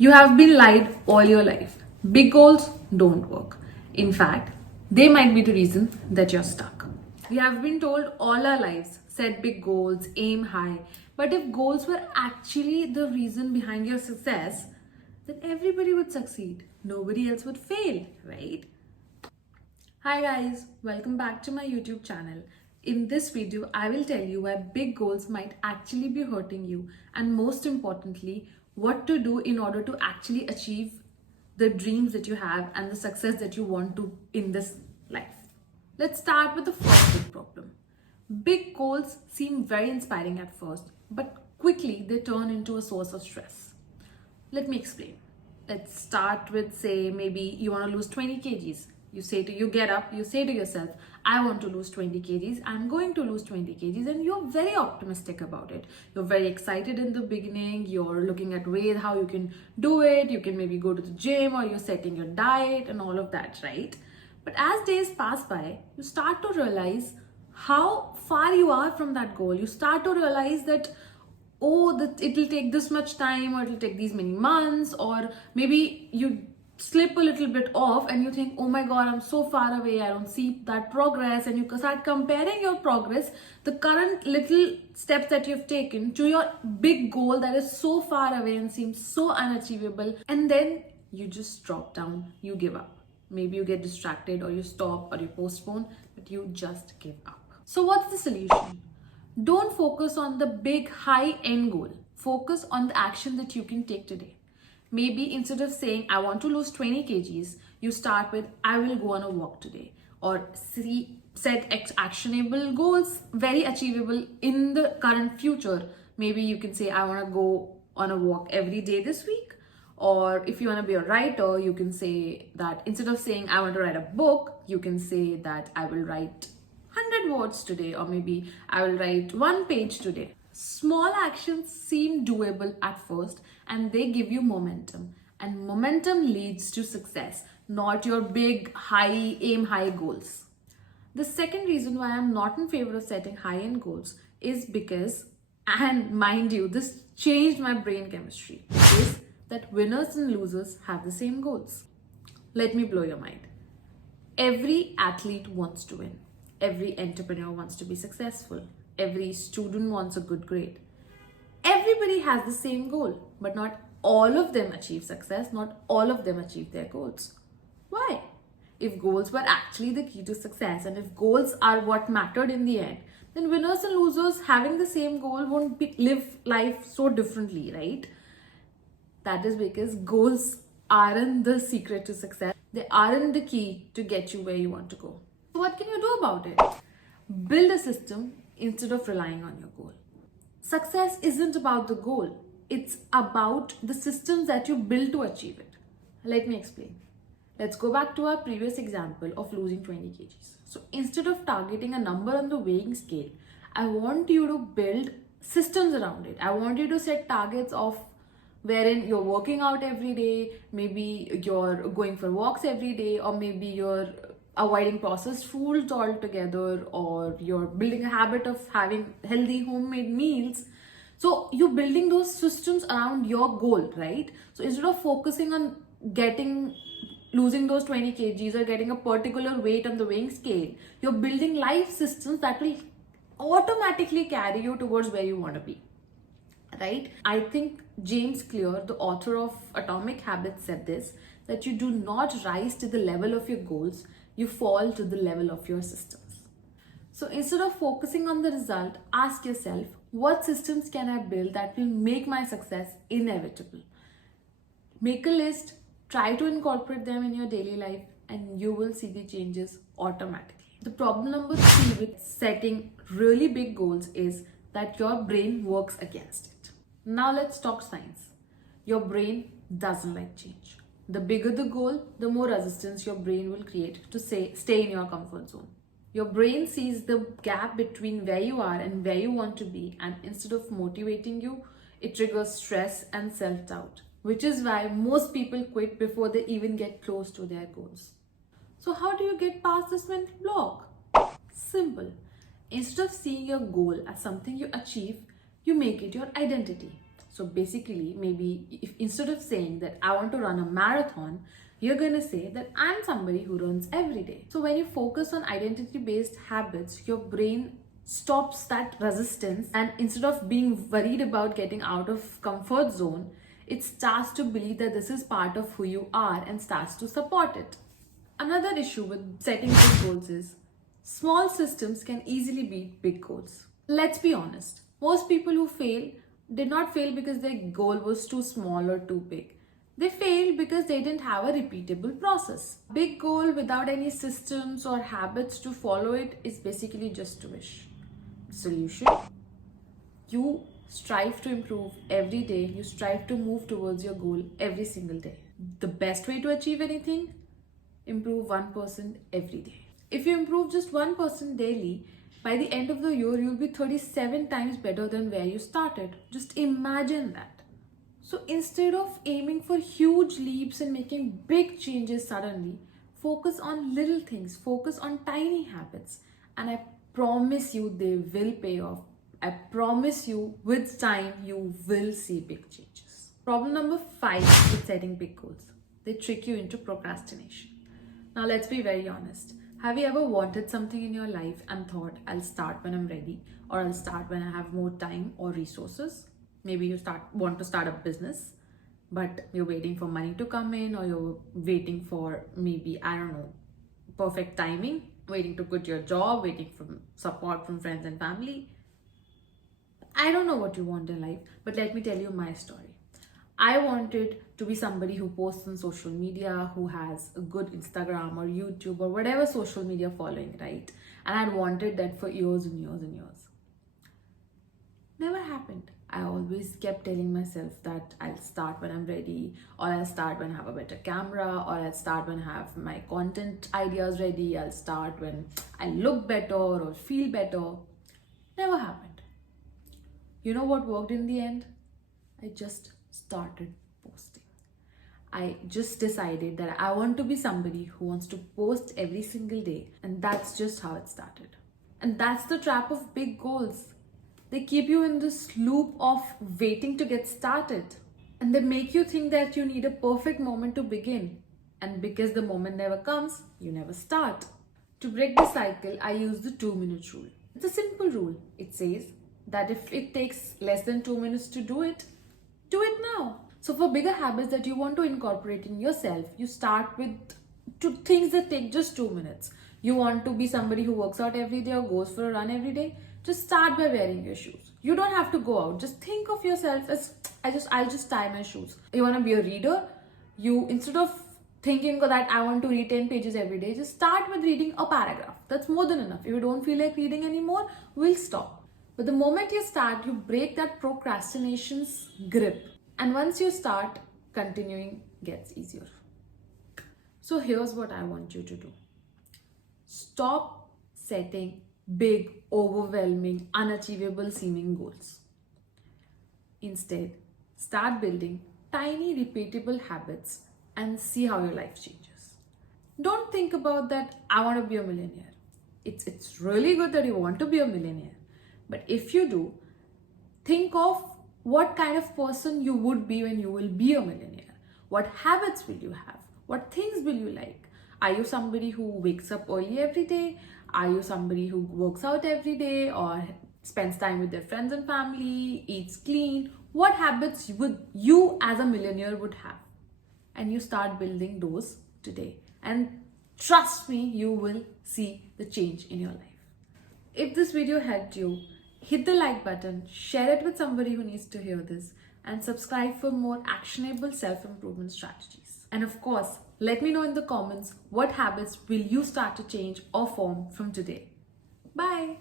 You have been lied all your life. Big goals don't work. In fact, they might be the reason that you're stuck. We have been told all our lives set big goals, aim high. But if goals were actually the reason behind your success, then everybody would succeed. Nobody else would fail, right? Hi guys, welcome back to my YouTube channel. In this video, I will tell you why big goals might actually be hurting you, and most importantly, what to do in order to actually achieve the dreams that you have and the success that you want to in this life. Let's start with the first big problem. Big goals seem very inspiring at first, but quickly they turn into a source of stress. Let me explain. Let's start with, say, maybe you want to lose 20 kgs. You get up, you say to yourself, I want to lose 20 kgs, I'm going to lose 20 kgs, and you're very optimistic about it. You're very excited in the beginning, you're looking at ways how you can do it, you can maybe go to the gym, or you're setting your diet and all of that, right? But as days pass by, you start to realize how far you are from that goal. You start to realize that that it'll take this much time, or it'll take these many months, or maybe you slip a little bit off and you think, oh my god, I'm so far away, I don't see that progress, and you start comparing your progress, the current little steps that you've taken, to your big goal that is so far away and seems so unachievable, and then you just drop down, you give up. Maybe you get distracted, or you stop, or you postpone, but you just give up. So what's the solution? Don't focus on the big high end goal. Focus on the action that you can take today. Maybe instead of saying, I want to lose 20 kgs, you start with, I will go on a walk today. Or set actionable goals, very achievable in the current future. Maybe you can say, I want to go on a walk every day this week. Or if you want to be a writer, you can say that instead of saying, I want to write a book, you can say that I will write 100 words today, or maybe I will write one page today. Small actions seem doable at first, and they give you momentum. And momentum leads to success, not your big, aim high goals. The second reason why I'm not in favor of setting high end goals is because, and mind you, this changed my brain chemistry, is that winners and losers have the same goals. Let me blow your mind. Every athlete wants to win. Every entrepreneur wants to be successful. Every student wants a good grade. Everybody has the same goal, but not all of them achieve success, not all of them achieve their goals. Why? If goals were actually the key to success, and if goals are what mattered in the end, then winners and losers having the same goal won't live life so differently, right? That is because goals aren't the secret to success. They aren't the key to get you where you want to go. So what can you do about it? Build a system instead of relying on your goal. Success isn't about the goal. It's about the systems that you build to achieve it. Let me explain. Let's go back to our previous example of losing 20 kgs. So instead of targeting a number on the weighing scale, I want you to build systems around it. I want you to set targets of wherein you're working out every day, maybe you're going for walks every day, or maybe you're avoiding processed foods altogether, or you're building a habit of having healthy homemade meals. So you're building those systems around your goal, right? So instead of focusing on losing those 20 kgs or getting a particular weight on the weighing scale, you're building life systems that will automatically carry you towards where you want to be, right? I think James Clear, the author of Atomic Habits, said this, that you do not rise to the level of your goals, you fall to the level of your systems. So instead of focusing on the result, ask yourself, what systems can I build that will make my success inevitable? Make a list, try to incorporate them in your daily life, and you will see the changes automatically. The problem number 3 with setting really big goals is that your brain works against it. Now let's talk science. Your brain doesn't like change. The bigger the goal, the more resistance your brain will create to stay in your comfort zone. Your brain sees the gap between where you are and where you want to be, and instead of motivating you, it triggers stress and self-doubt, which is why most people quit before they even get close to their goals. So how do you get past this mental block? Simple. Instead of seeing your goal as something you achieve, you make it your identity. So basically, maybe if instead of saying that I want to run a marathon, you're going to say that I'm somebody who runs every day. So when you focus on identity based habits, your brain stops that resistance, and instead of being worried about getting out of comfort zone, it starts to believe that this is part of who you are and starts to support it. Another issue with setting big goals is small systems can easily beat big goals. Let's be honest, most people who fail did not fail because their goal was too small or too big. They failed because they didn't have a repeatable process. Big goal without any systems or habits to follow it is basically just a wish. Solution: you strive to improve every day, you strive to move towards your goal every single day. The best way to achieve anything: improve 1% every day. If you improve just 1% daily, by the end of the year, you'll be 37 times better than where you started. Just imagine that. So instead of aiming for huge leaps and making big changes suddenly, focus on little things, focus on tiny habits, and I promise you they will pay off. I promise you with time you will see big changes. Problem number 5 with setting big goals: they trick you into procrastination. Now let's be very honest. Have you ever wanted something in your life and thought, I'll start when I'm ready, or I'll start when I have more time or resources? Maybe you want to start a business, but you're waiting for money to come in, or you're waiting for maybe, I don't know, perfect timing, waiting to quit your job, waiting for support from friends and family. I don't know what you want in life, but let me tell you my story. I wanted to be somebody who posts on social media, who has a good Instagram or YouTube or whatever social media following, right? And I wanted that for years and years and years. Never happened. I always kept telling myself that I'll start when I'm ready, or I'll start when I have a better camera, or I'll start when I have my content ideas ready, I'll start when I look better or feel better. Never happened. You know what worked in the end? I just started posting. I just decided that I want to be somebody who wants to post every single day, and that's just how it started. And that's the trap of big goals. They keep you in this loop of waiting to get started, and they make you think that you need a perfect moment to begin. And because the moment never comes, you never start. To break the cycle, I use the 2-minute rule. It's a simple rule. It says that if it takes less than 2 minutes to do it now. So for bigger habits that you want to incorporate in yourself, you start with 2 things that take just 2 minutes. You want to be somebody who works out every day or goes for a run every day? Just start by wearing your shoes. You don't have to go out. Just think of yourself as I'll just tie my shoes. You want to be a reader? You, instead of thinking that I want to read 10 pages every day, just start with reading a paragraph. That's more than enough. If you don't feel like reading anymore, we'll stop. But the moment you start, you break that procrastination's grip. And once you start, continuing gets easier. So here's what I want you to do. Stop setting big, overwhelming, unachievable seeming goals. Instead, start building tiny, repeatable habits and see how your life changes. Don't think about that, I want to be a millionaire. It's really good that you want to be a millionaire. But if you do, think of what kind of person you would be when you will be a millionaire. What habits will you have? What things will you like? Are you somebody who wakes up early every day? Are you somebody who works out every day or spends time with their friends and family, eats clean? What habits would you as a millionaire would have? And you start building those today. And trust me, you will see the change in your life. If this video helped you, hit the like button, share it with somebody who needs to hear this, and subscribe for more actionable self-improvement strategies. And of course, let me know in the comments what habits will you start to change or form from today. Bye.